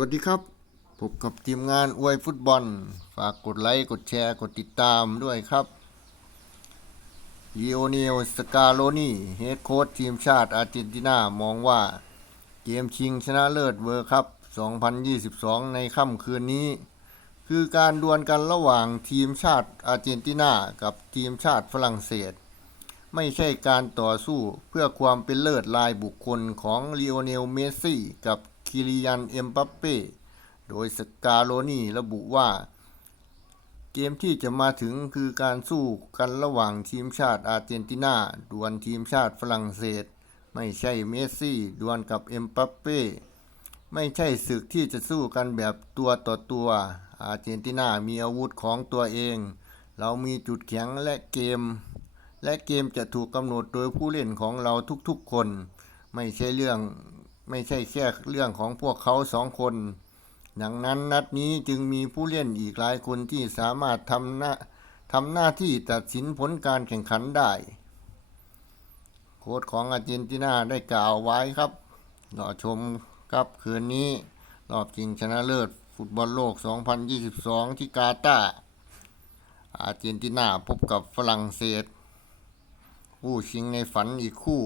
วัสดีครับ พบกับทีมงานอวยฟุตบอล ฝากกดไลค์ กดแชร์ กดติดตามด้วยครับลีโอเนลสกาโลนีเฮดโค้ชทีมชาติอาร์เจนตินามองว่า เกมชิงชนะเลิศเวอร์คัพ 2022 ในค่ำคืนนี้ คือการดวลกันระหว่างทีมชาติอาร์เจนตินากับทีมชาติฝรั่งเศส ไม่ใช่การต่อสู้เพื่อความเป็นเลิศลายบุคคลของลีโอเนลเมสซี่กับ คิริยันเอ็มบัปเป้ โดยสกาโลนีระบุว่า เกมที่จะมาถึงคือการสู้กันระหว่างทีมชาติอาร์เจนตินาดวลทีมชาติฝรั่งเศส ไม่ใช่เมสซี่ดวลกับเอ็มบัปเป้ ไม่ใช่ศึกที่จะสู้กันแบบตัวต่อตัว อาร์เจนตินามีอาวุธของตัวเอง เรามีจุดแข็งและเกม และเกมจะถูกกำหนดโดยผู้เล่นของเราทุกๆคน ไม่ใช่เรื่อง ไม่ใช่แค่เรื่องของพวกเขาสองคน ดังนั้นนัดนี้จึงมีผู้เล่นอีกหลายคนที่สามารถทำหน้าทำหน้าที่ตัดสินผลการแข่งขันได้ โค้ชของอาร์เจนตินาได้กล่าวไว้ครับรอชมครับคืนนี้ รอบชิงชนะเลิศฟุตบอลโลก 2022 ที่กาตาร์อาร์เจนตินาพบกับฝรั่งเศส คู่ชิงในฝันอีกคู่